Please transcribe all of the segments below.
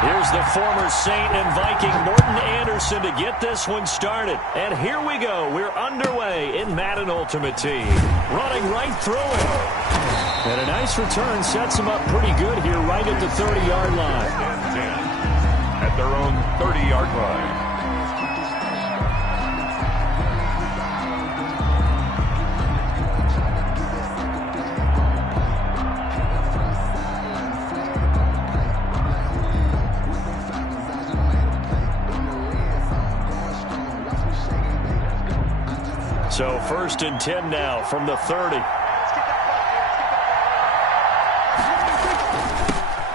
Here's the former Saint and Viking Morton Anderson to get this one started. And here we go. We're underway in Madden Ultimate Team. Running right through it. And a nice return sets them up pretty good here right at the 30-yard line. 10 at their own 30-yard line. So 1st and 10 now from the 30.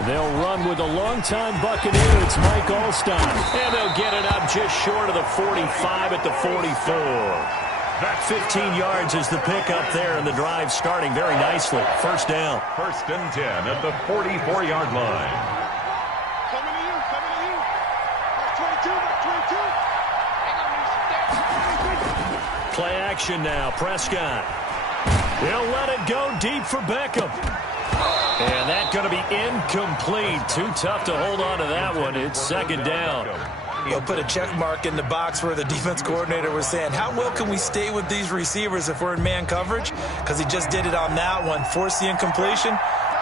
They'll run with a longtime Buccaneer. It's Mike Alston. And they'll get it up just short of the 45 at the 44. That 15 yards is the pickup there, and the drive starting very nicely. First down. 1st and 10 at the 44-yard line. Play action now. Prescott. He'll let it go deep for Beckham. And that's going to be incomplete. Too tough to hold on to that one. It's 2nd down. You'll put a check mark in the box where the defense coordinator was saying, how well can we stay with these receivers if we're in man coverage? Because he just did it on that one. Force the incompletion.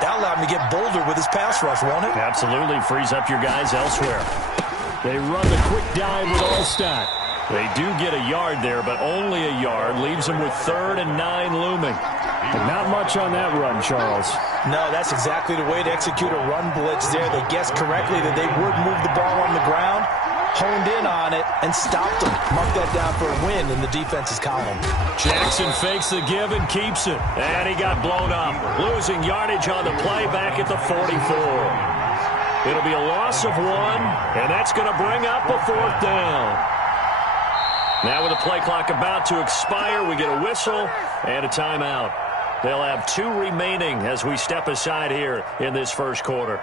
That allowed him to get bolder with his pass rush, won't it? Absolutely. Frees up your guys elsewhere. They run the quick dive with Allstott. They do get a yard there, but only a yard. Leaves them with 3rd and 9 looming. And not much on that run, Charles. No, that's exactly the way to execute a run blitz there. They guessed correctly that they would move the ball on the ground, honed in on it, and stopped them. Mark that down for a win in the defense's column. Jackson fakes the give and keeps it. And he got blown up. Losing yardage on the play back at the 44. It'll be a loss of 1, and that's going to bring up a 4th down. Now with the play clock about to expire, we get a whistle and a timeout. They'll have 2 remaining as we step aside here in this first quarter.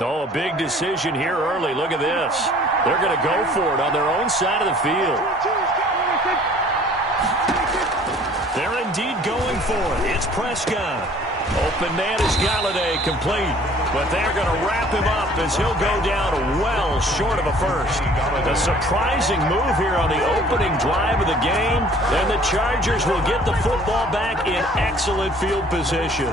Oh, a big decision here early. Look at this. They're going to go for it on their own side of the field. They're indeed going for it. It's Prescott. Open man is Galladay, complete. But they're going to wrap him up as he'll go down well short of a first. A surprising move here on the opening drive of the game. And the Chargers will get the football back in excellent field position.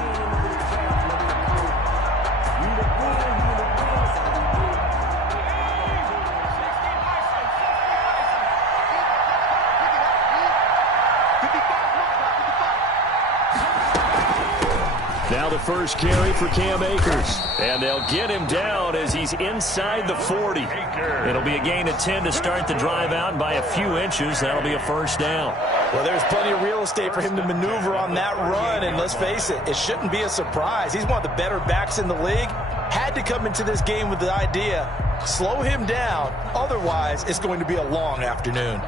Now the first carry for Cam Akers. And they'll get him down as he's inside the 40. It'll be a gain of 10 to start the drive out, and by a few inches, that'll be a first down. Well, there's plenty of real estate for him to maneuver on that run, and let's face it, it shouldn't be a surprise. He's one of the better backs in the league. Had to come into this game with the idea, slow him down, otherwise it's going to be a long afternoon.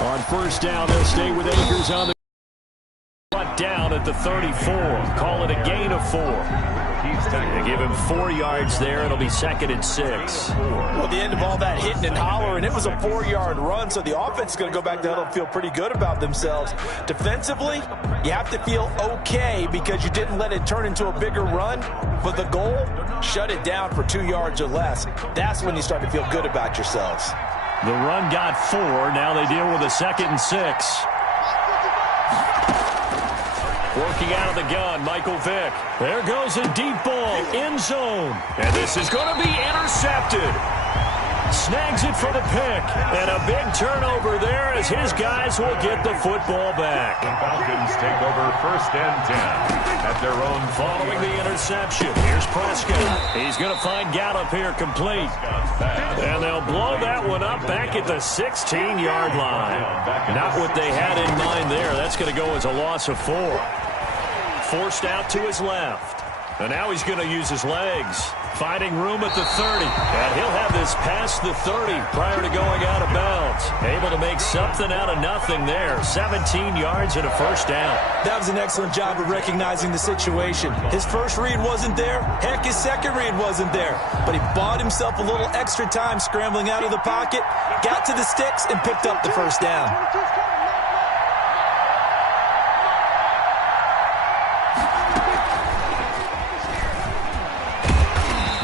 On first down, they'll stay with Akers on the down at the 34. Call it a gain of 4. They give him 4 yards there. It'll be 2nd and 6. Well, the end of all that hitting and hollering, it was a 4-yard run, so the offense is going to go back to huddle and feel pretty good about themselves. Defensively, you have to feel okay because you didn't let it turn into a bigger run, but the goal, shut it down for 2 yards or less. That's when you start to feel good about yourselves. The run got 4. Now they deal with a 2nd and 6. Working out of the gun, Michael Vick. There goes a deep ball, end zone. And this is going to be intercepted. Snags it for the pick. And a big turnover there as his guys will get the football back. The Falcons take over 1st and 10 at their own. Following the interception, here's Prescott. He's going to find Gallup here complete. And they'll blow that one up back at the 16-yard line. Not what they had in mind there. That's going to go as a loss of 4. Forced out to his left. And now he's going to use his legs. Finding room at the 30. And he'll have this past the 30 prior to going out of bounds. Able to make something out of nothing there. 17 yards and a first down. That was an excellent job of recognizing the situation. His first read wasn't there. Heck, his second read wasn't there. But he bought himself a little extra time scrambling out of the pocket, got to the sticks, and picked up the first down.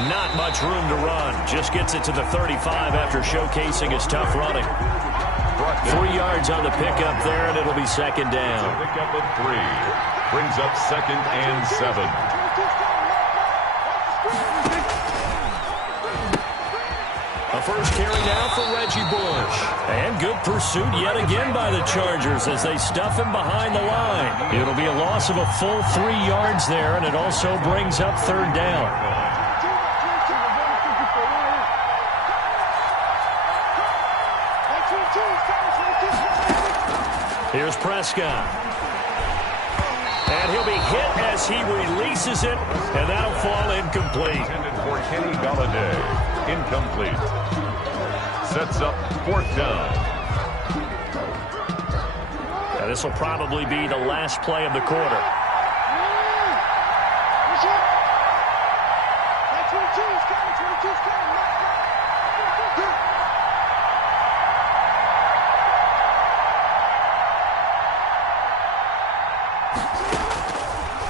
Not much room to run. Just gets it to the 35 after showcasing his tough running. 3 yards on the pickup there, and it'll be second down. Pickup of 3. Brings up 2nd and 7. A first carry now for Reggie Bush. And good pursuit yet again by the Chargers as they stuff him behind the line. It'll be a loss of a full 3 yards there, and it also brings up third down. Here's Prescott. And he'll be hit as he releases it, and that'll fall incomplete. Intended for Kenny Golladay. Incomplete. Sets up 4th down. Now, this will probably be the last play of the quarter.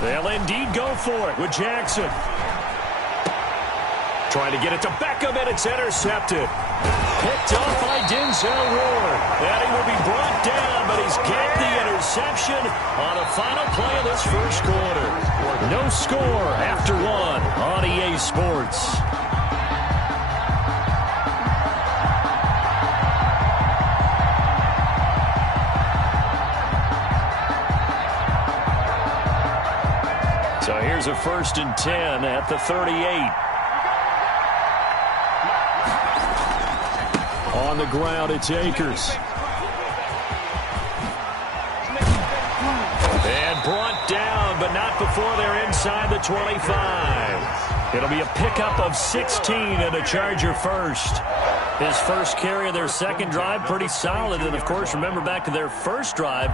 They'll indeed go for it with Jackson. Trying to get it to Beckham, and it's intercepted. Picked off by Denzel Ward. And he will be brought down, but he's got the interception on a final play of this first quarter. No score after 1 on EA Sports. So here's a 1st and 10 at the 38. On the ground, it's Akers. And brought down, but not before they're inside the 25. It'll be a pickup of 16 and a Charger first. His first carry of their second drive, pretty solid. And, of course, remember back to their first drive,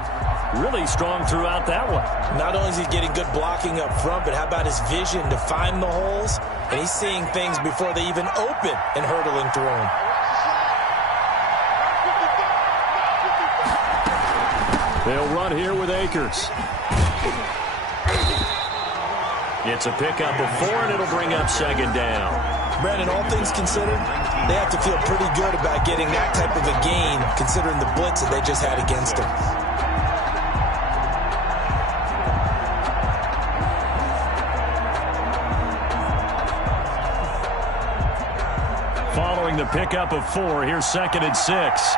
really strong throughout that one. Not only is he getting good blocking up front, but how about his vision to find the holes? And he's seeing things before they even open and hurdling through them. They'll run here with Akers. It's a pickup of 4, and it'll bring up second down. Brandon, all things considered, they have to feel pretty good about getting that type of a gain, considering the blitz that they just had against them. Following the pickup of 4, here's 2nd and 6.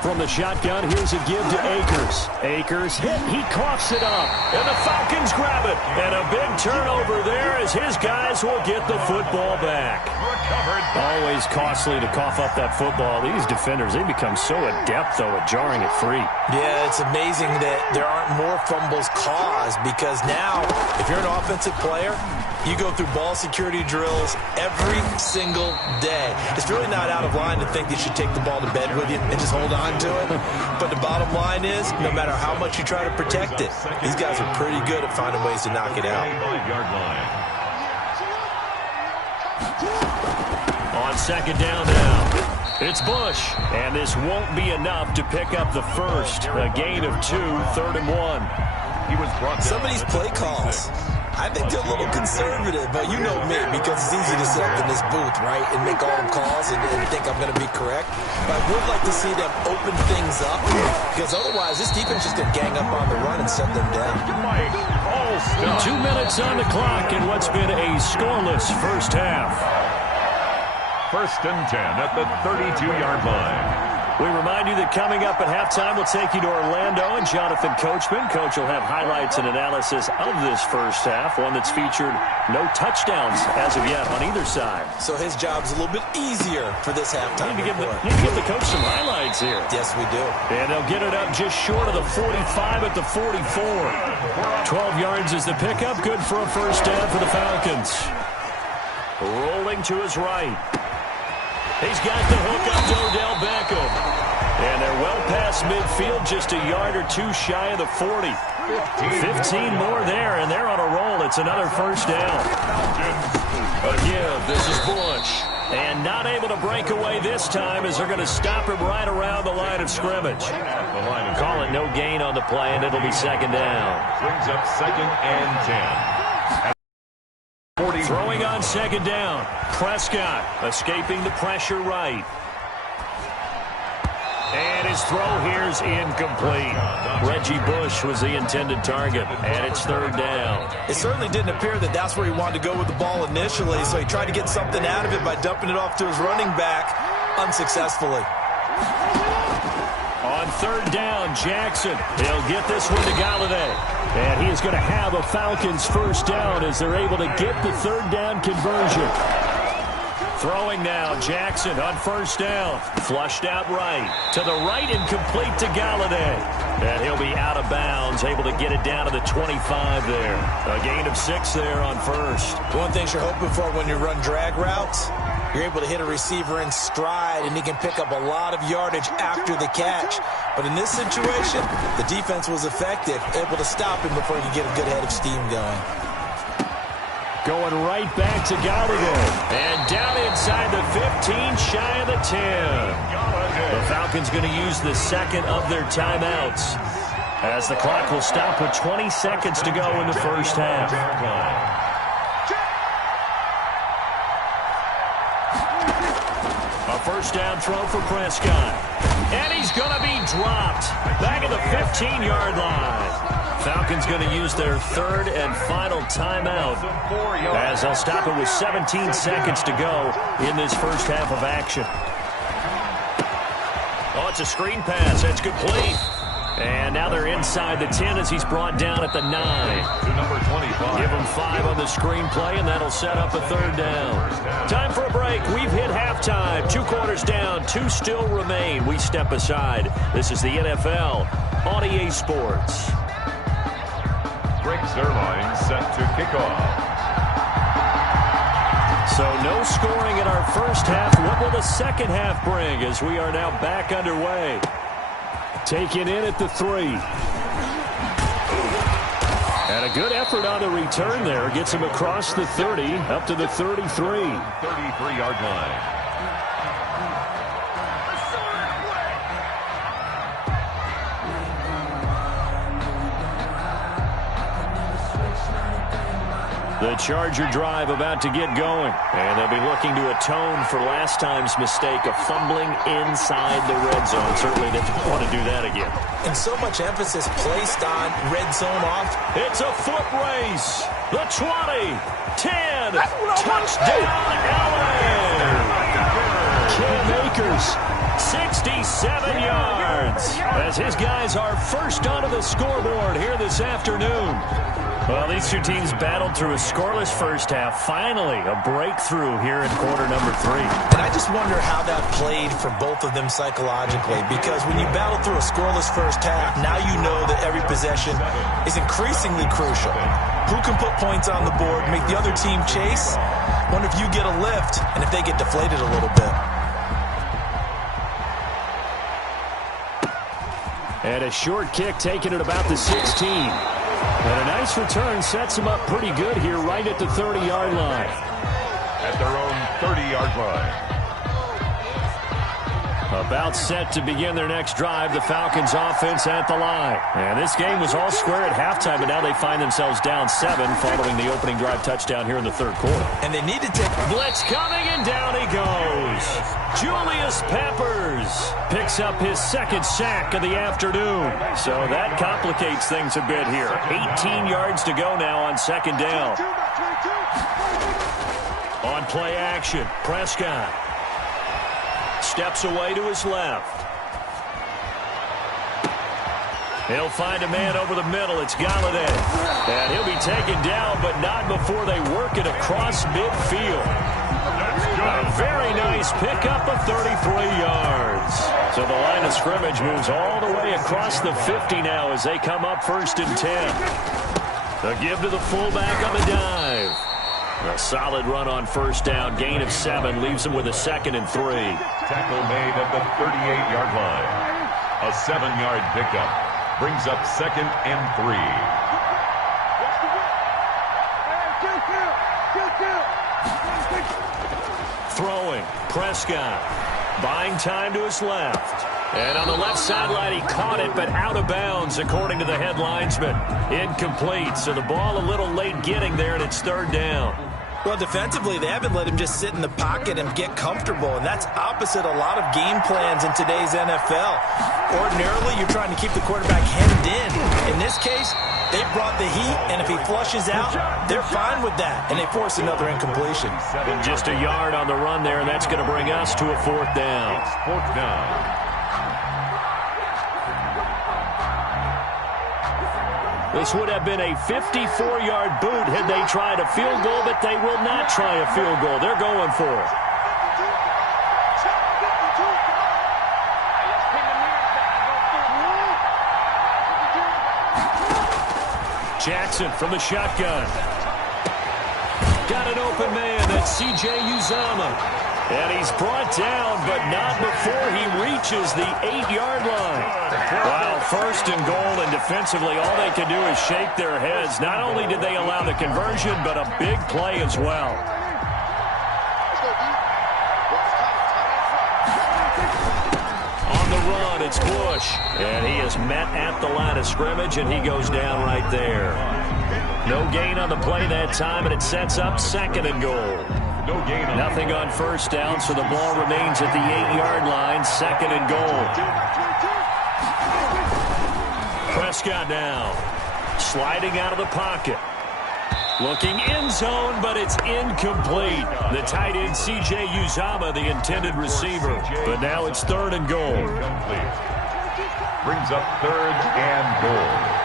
From the shotgun, here's a give to Akers. Akers hit, he coughs it up, and the Falcons grab it. And a big turnover there as his guys will get the football back. Always costly to cough up that football. These defenders, they become so adept, though, at jarring it free. Yeah, it's amazing that there aren't more fumbles caused, because now, if you're an offensive player, you go through ball security drills every single day. It's really not out of line to think that you should take the ball to bed with you and just hold on to it. But the bottom line is, no matter how much you try to protect it, these guys are pretty good at finding ways to knock it out. On second down now, it's Bush. And this won't be enough to pick up the first. A gain of 2, 3rd and 1. Some of these play calls, I think they're a little conservative, but you know me, because it's easy to sit up in this booth, right, and make all the calls and think I'm going to be correct. But I would like to see them open things up, because otherwise this defense is going to gang up on the run and set them down. 2 minutes on the clock in what's been a scoreless first half. 1st and 10 at the 32-yard line. We remind you that coming up at halftime, we'll take you to Orlando and Jonathan Coachman. Coach will have highlights and analysis of this first half, one that's featured no touchdowns as of yet on either side. So his job's a little bit easier for this halftime. Need to give the coach some highlights here. Yes, we do. And they'll get it up just short of the 45 at the 44. 12 yards is the pickup. Good for a first down for the Falcons. Rolling to his right. He's got the hook up to Odell Beckham. And they're well past midfield, just a yard or two shy of the 40. 15 more there, and they're on a roll. It's another first down. A give. This is Bush. And not able to break away this time as they're going to stop him right around the line of scrimmage. Call it no gain on the play, and it'll be second down. Brings up 2nd and 10. Throwing on second down. Prescott escaping the pressure right. And his throw here is incomplete. Reggie Bush was the intended target, and it's third down. It certainly didn't appear that that's where he wanted to go with the ball initially, so he tried to get something out of it by dumping it off to his running back unsuccessfully. On third down, Jackson. He'll get this one to Galladay. And he is going to have a Falcons first down as they're able to get the third down conversion. Throwing now, Jackson on first down. Flushed out right. To the right and complete to Galladay. And he'll be out of bounds, able to get it down to the 25 there. A gain of 6 there on first. One thing you're hoping for when you run drag routes, you're able to hit a receiver in stride, and he can pick up a lot of yardage after the catch. But in this situation, the defense was effective, able to stop him before he could get a good head of steam going. Going right back to Galladay. And down inside the 15, shy of the 10. The Falcons going to use the second of their timeouts, as the clock will stop with 20 seconds to go in the first half. A first down throw for Prescott. And he's going to be dropped back at the 15-yard line. Falcons going to use their third and final timeout, as they'll stop it with 17 seconds to go in this first half of action. Oh, it's a screen pass. That's complete. And now they're inside the 10 as he's brought down at the 9. To number 25. Give him 5 on the screenplay, and that'll set up a third down. Time for a break. We've hit halftime. 2 quarters down, 2 still remain. We step aside. This is the NFL on EA Sports. Greg Zuerlein set to kick off. So no scoring in our first half. What will the second half bring as we are now back underway? Taken in at the 3. And a good effort on the return there. Gets him across the 30, up to the 33. 33-yard line. The Charger drive about to get going. And they'll be looking to atone for last time's mistake of fumbling inside the red zone. Certainly they don't want to do that again. And so much emphasis placed on red zone off. It's a foot race. The 20, 10, touchdown LA. Cam Akers, 67 yards. As his guys are first onto the scoreboard here this afternoon. Well, these two teams battled through a scoreless first half. Finally, a breakthrough here in quarter number 3. And I just wonder how that played for both of them psychologically, because when you battle through a scoreless first half, now you know that every possession is increasingly crucial. Who can put points on the board, make the other team chase? Wonder if you get a lift and if they get deflated a little bit. And a short kick taken at about the 16. And a nice return sets them up pretty good here right at the 30-yard line. At their own 30-yard line. About set to begin their next drive, the Falcons offense at the line. And this game was all square at halftime, but now they find themselves down 7 following the opening drive touchdown here in the third quarter. And they need to take... Blitz coming, and down he goes. Julius Peppers picks up his second sack of the afternoon. So that complicates things a bit here. 18 yards to go now on second down. On play action, Prescott steps away to his left. He'll find a man over the middle. It's Galladay. And he'll be taken down, but not before they work it across midfield. A very nice pickup of 33 yards. So the line of scrimmage moves all the way across the 50 now as they come up 1st and 10. A give to the fullback on the dive. A solid run on 1st down. Gain of 7 leaves them with a 2nd and 3. Tackle made at the 38-yard line. A 7-yard pickup brings up 2nd and 3. Throwing. Prescott. Buying time to his left. And on the left sideline, he caught it, but out of bounds, according to the head linesman. Incomplete, so the ball a little late getting there, and it's 3rd down. Well, defensively, they haven't let him just sit in the pocket and get comfortable, and that's opposite a lot of game plans in today's NFL. Ordinarily, you're trying to keep the quarterback hemmed in. In this case, they brought the heat, and if he flushes out, they're fine with that, and they force another incompletion. Just a yard on the run there, and that's going to bring us to a 4th down. It's 4th down. This would have been a 54-yard boot had they tried a field goal, but they will not try a field goal. They're going for it. Jackson from the shotgun. Got an open man. That's C.J. Uzomah. And he's brought down, but not before he reaches the 8-yard line. Well, 1st and goal, and defensively, all they can do is shake their heads. Not only did they allow the conversion, but a big play as well. On the run, it's Bush. And he is met at the line of scrimmage, and he goes down right there. No gain on the play that time, and it sets up 2nd and goal. Nothing on 1st down, so the ball remains at the 8-yard line, 2nd and goal. Prescott now, sliding out of the pocket. Looking end zone, but it's incomplete. The tight end, C.J. Uzomah, the intended receiver. But now it's 3rd and goal. Incomplete. Brings up 3rd and goal.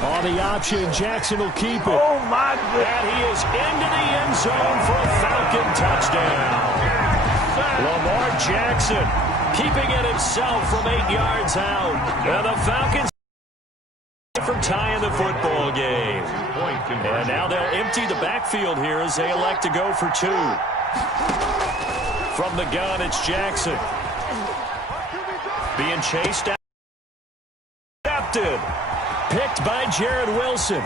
On the option, Jackson will keep it. Oh, my goodness. And he is into the end zone for a Falcon touchdown. Lamar Jackson keeping it himself from 8 yards out. And the Falcons from tying the football game. And now they'll empty the backfield here as they elect to go for 2. From the gun, it's Jackson. Being chased out. Accepted. Picked by Jared Wilson.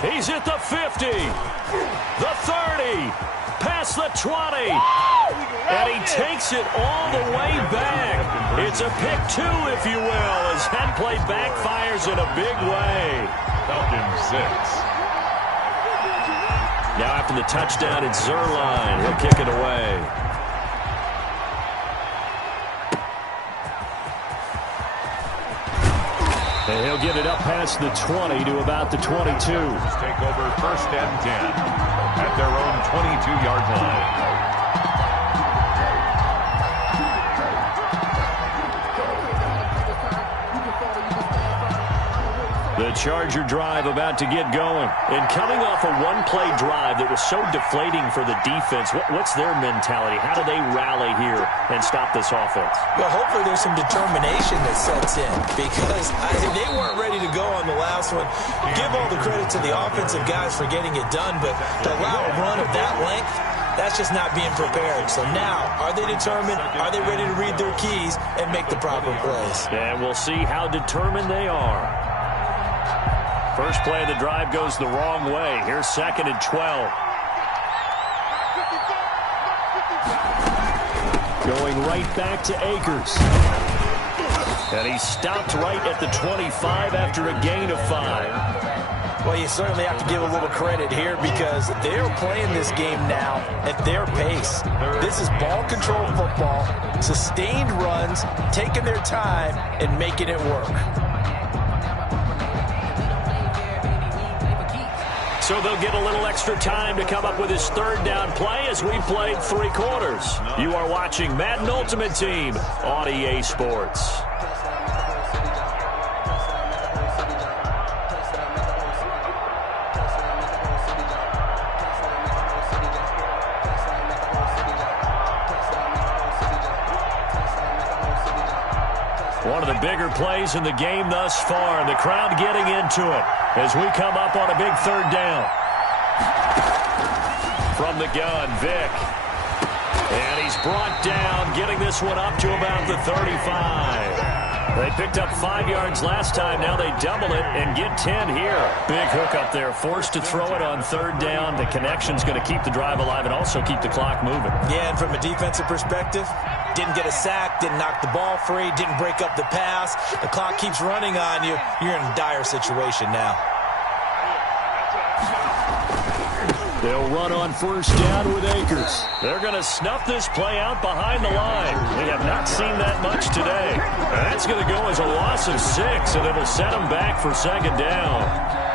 He's at the 50, the 30, past the 20, and he takes it all the way back. It's a pick 2, if you will, as that play backfires in a big way. Falcons 6. Now after the touchdown, it's Zerline. He'll kick it away. And he'll get it up past the 20 to about the 22. Take over 1st and 10 at their own 22-yard line. The Charger drive about to get going. And coming off a one-play drive that was so deflating for the defense, what's their mentality? How do they rally here and stop this offense? Well, hopefully there's some determination that sets in, because they weren't ready to go on the last one. Give all the credit to the offensive guys for getting it done, but to allow a run of that length, that's just not being prepared. So now, are they determined? Are they ready to read their keys and make the proper plays? And we'll see how determined they are. First play of the drive goes the wrong way. Here's 2nd and 12. Going right back to Akers. And he stopped right at the 25 after a gain of 5. Well, you certainly have to give a little credit here, because they're playing this game now at their pace. This is ball control football, sustained runs, taking their time and making it work. So they'll get a little extra time to come up with his third down play as we played 3 quarters. You are watching Madden Ultimate Team on EA Sports. One of the bigger plays in the game thus far, and the crowd getting into it as we come up on a big third down. From the gun, Vick. And he's brought down, getting this one up to about the 35. They picked up 5 yards last time. Now they double it and get 10 here. Big hook up there, forced to throw it on third down. The connection's going to keep the drive alive and also keep the clock moving. Yeah, and from a defensive perspective, didn't get a sack, didn't knock the ball free, didn't break up the pass. The clock keeps running on you. You're in a dire situation now. They'll run on first down with Akers. They're going to snuff this play out behind the line. We have not seen that much today. And that's going to go as a loss of 6, and it'll set them back for second down.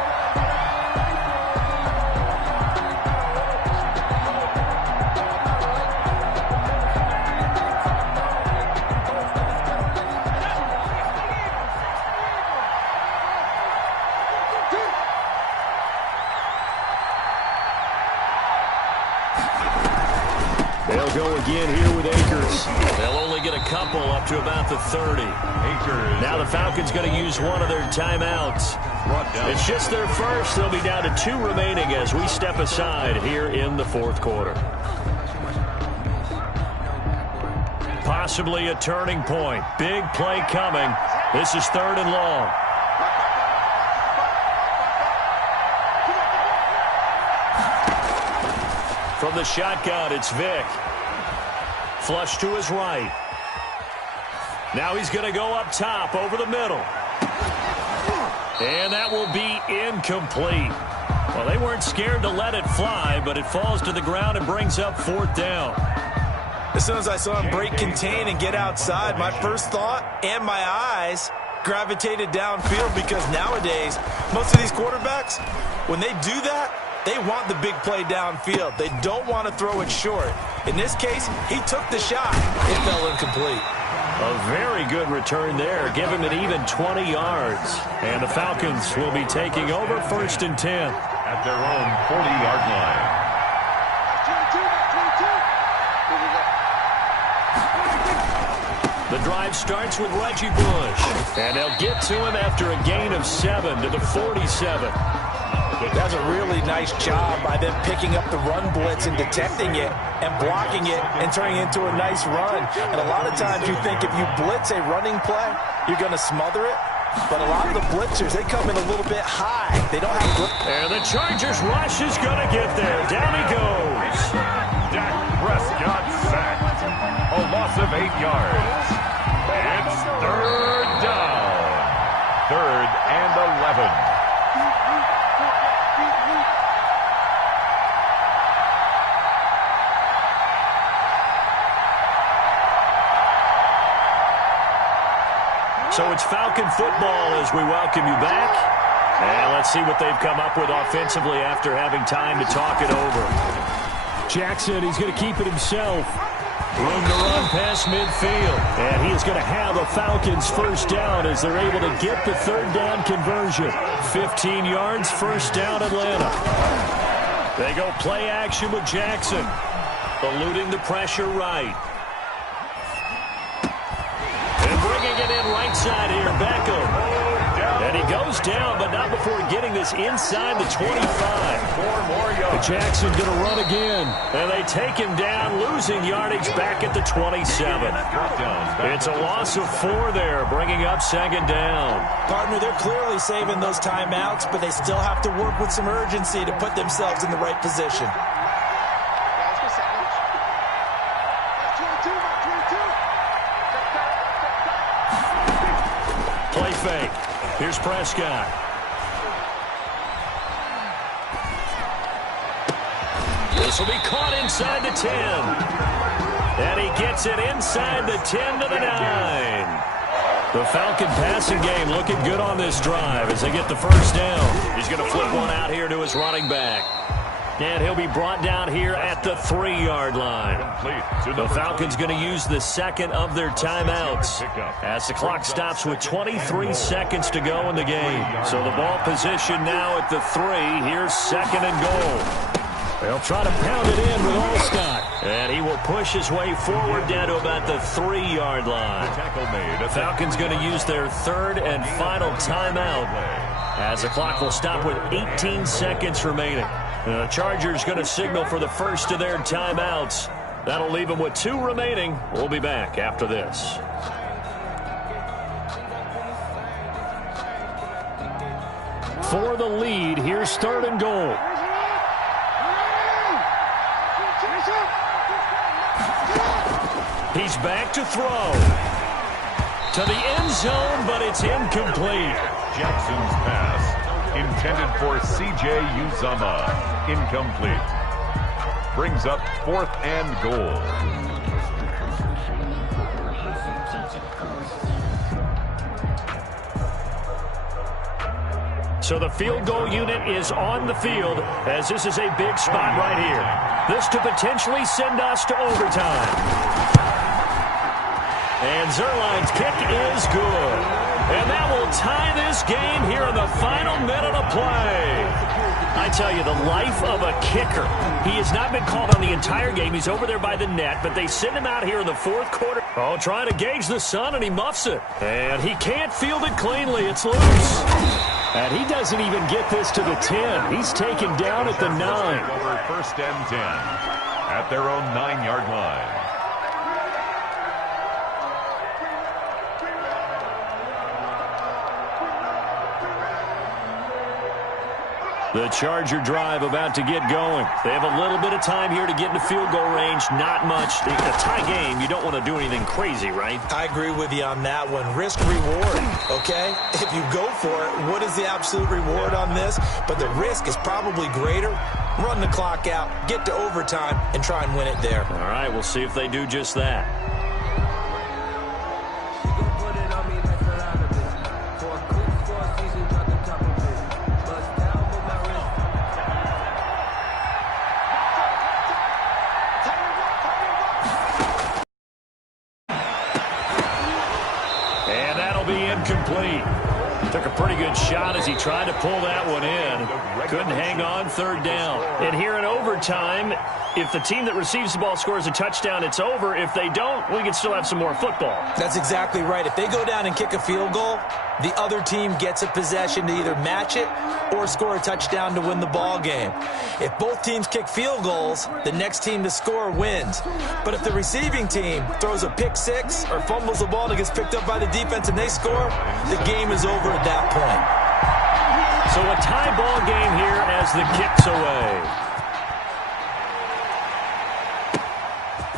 They'll go again here with Akers. They'll only get a couple up to about the 30. Akers. Now the Falcons going to use one of their timeouts. It's just their first. They'll be down to 2 remaining as we step aside here in the 4th quarter. Possibly a turning point. Big play coming. This is 3rd and long. From the shotgun, it's Vick. Flush to his right. Now he's going to go up top over the middle. And that will be incomplete. Well, they weren't scared to let it fly, but it falls to the ground and brings up 4th down. As soon as I saw him break contain and get outside, my first thought and my eyes gravitated downfield, because nowadays, most of these quarterbacks, when they do that, they want the big play downfield. They don't want to throw it short. In this case, he took the shot. It fell incomplete. A very good return there. Give him an even 20 yards. And the Falcons will be taking over 1st and 10. At their own 40-yard line. The drive starts with Reggie Bush. And they'll get to him after a gain of 7 to the 47. That's a really nice job by them picking up the run blitz and detecting it and blocking it and turning it into a nice run. And a lot of times you think if you blitz a running play, you're going to smother it. But a lot of the blitzers, they come in a little bit high. They don't have... And the Chargers rush is going to get there. Down he goes. Dak Prescott sacked. A loss of 8 yards. It's 3rd down. 3rd and 11. So it's Falcon football as we welcome you back. And let's see what they've come up with offensively after having time to talk it over. Jackson, he's going to keep it himself. Room to run past midfield. And he is going to have a Falcons first down as they're able to get the 3rd down conversion. 15 yards, 1st down Atlanta. They go play action with Jackson. Eluding the pressure right. And bringing it in right side here, Beckham. And he goes down, but not before getting this inside the 25. 4 more yards. Jackson going to run again. And they take him down, losing yardage back at the 27. It's a loss of 4 there, bringing up 2nd down. Partner, they're clearly saving those timeouts, but they still have to work with some urgency to put themselves in the right position. Play fake. Here's Prescott. This will be caught inside the 10. And he gets it inside the 10 to the 9. The Falcon passing game looking good on this drive as they get the first down. He's going to flip one out here to to his running back. And he'll be brought down here at the 3-yard line. The Falcons going to use the second of their timeouts as the clock stops with 23 seconds to go in the game. So the ball position now at the 3. Here's second and goal. They'll try to pound it in with Allstott. And he will push his way forward down to about the 3-yard line. The Falcons going to use their third and final timeout as the clock will stop with 18 seconds remaining. The Chargers going to signal for the first of their timeouts. That'll leave them with 2 remaining. We'll be back after this. For the lead, here's third and goal. He's back to throw. To the end zone, but it's incomplete. Jackson's pass intended for C.J. Uzomah. Incomplete. Brings up 4th and goal. So the field goal unit is on the field as this is a big spot right here. This to potentially send us to overtime. And Zerline's kick is good. And that will tie this game here in the final minute of play. I tell you, the life of a kicker. He has not been called on the entire game. He's over there by the net, but they send him out here in the 4th quarter. Oh, trying to gauge the sun, and he muffs it. And he can't field it cleanly. It's loose. And he doesn't even get this to the 10. He's taken down at the 9. Over 1st and 10 at their own 9-yard line. The Charger drive about to get going. They have a little bit of time here to get into field goal range. Not much. In a tie game, you don't want to do anything crazy, right? I agree with you on that one. Risk-reward, okay? If you go for it, what is the absolute reward on this? But the risk is probably greater. Run the clock out, get to overtime, and try and win it there. All right, we'll see if they do just that. Incomplete. Took a pretty good shot as he tried to pull that one in. Couldn't hang on 3rd down. And here in overtime, if the team that receives the ball scores a touchdown, it's over. If they don't, we can still have some more football. That's exactly right. If they go down and kick a field goal, the other team gets a possession to either match it or score a touchdown to win the ball game. If both teams kick field goals, the next team to score wins. But if the receiving team throws a pick 6 or fumbles the ball and it gets picked up by the defense and they score, the game is over at that point. So a tie ball game here as the kick's away.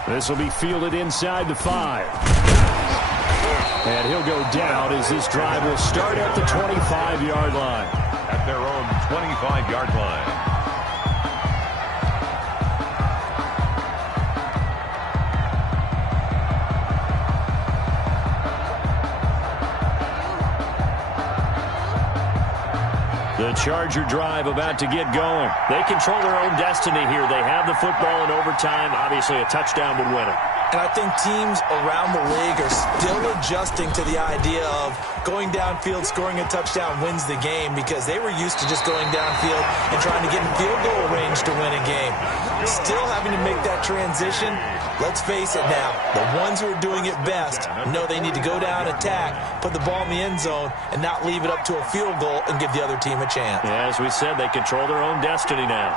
This will be fielded inside the 5. And he'll go down as this drive will start at the 25-yard line. At their own 25-yard line. The Charger drive about to get going. They control their own destiny here. They have the football in overtime. Obviously, a touchdown would win it. And I think teams around the league are still adjusting to the idea of going downfield, scoring a touchdown wins the game because they were used to just going downfield and trying to get in field goal range to win a game. Still having to make that transition. Let's face it now, the ones who are doing it best know they need to go down, attack, put the ball in the end zone, and not leave it up to a field goal and give the other team a chance. Yeah, as we said, they control their own destiny now.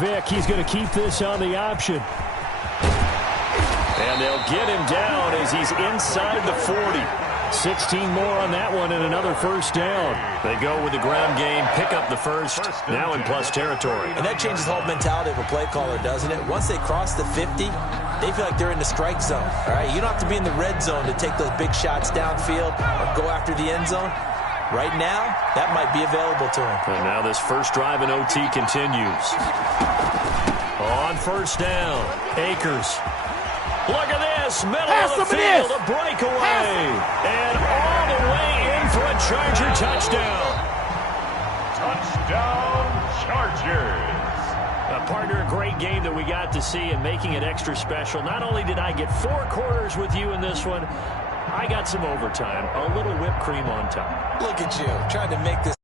Vick, he's going to keep this on the option. And they'll get him down as he's inside the 40. 16 more on that one and another first down. They go with the ground game, pick up the first, now in plus territory. And that changes the whole mentality of a play caller, doesn't it? Once they cross the 50, they feel like they're in the strike zone. All right, you don't have to be in the red zone to take those big shots downfield or go after the end zone. Right now, that might be available to him. And now this first drive in OT continues. On first down, Akers. Look at this. this. Middle of the field, a breakaway. And all the way in for a Charger touchdown. Touchdown, Chargers. Partner, a great game that we got to see and making it extra special. Not only did I get 4 quarters with you in this one, I got some overtime, a little whipped cream on top. Look at you, trying to make this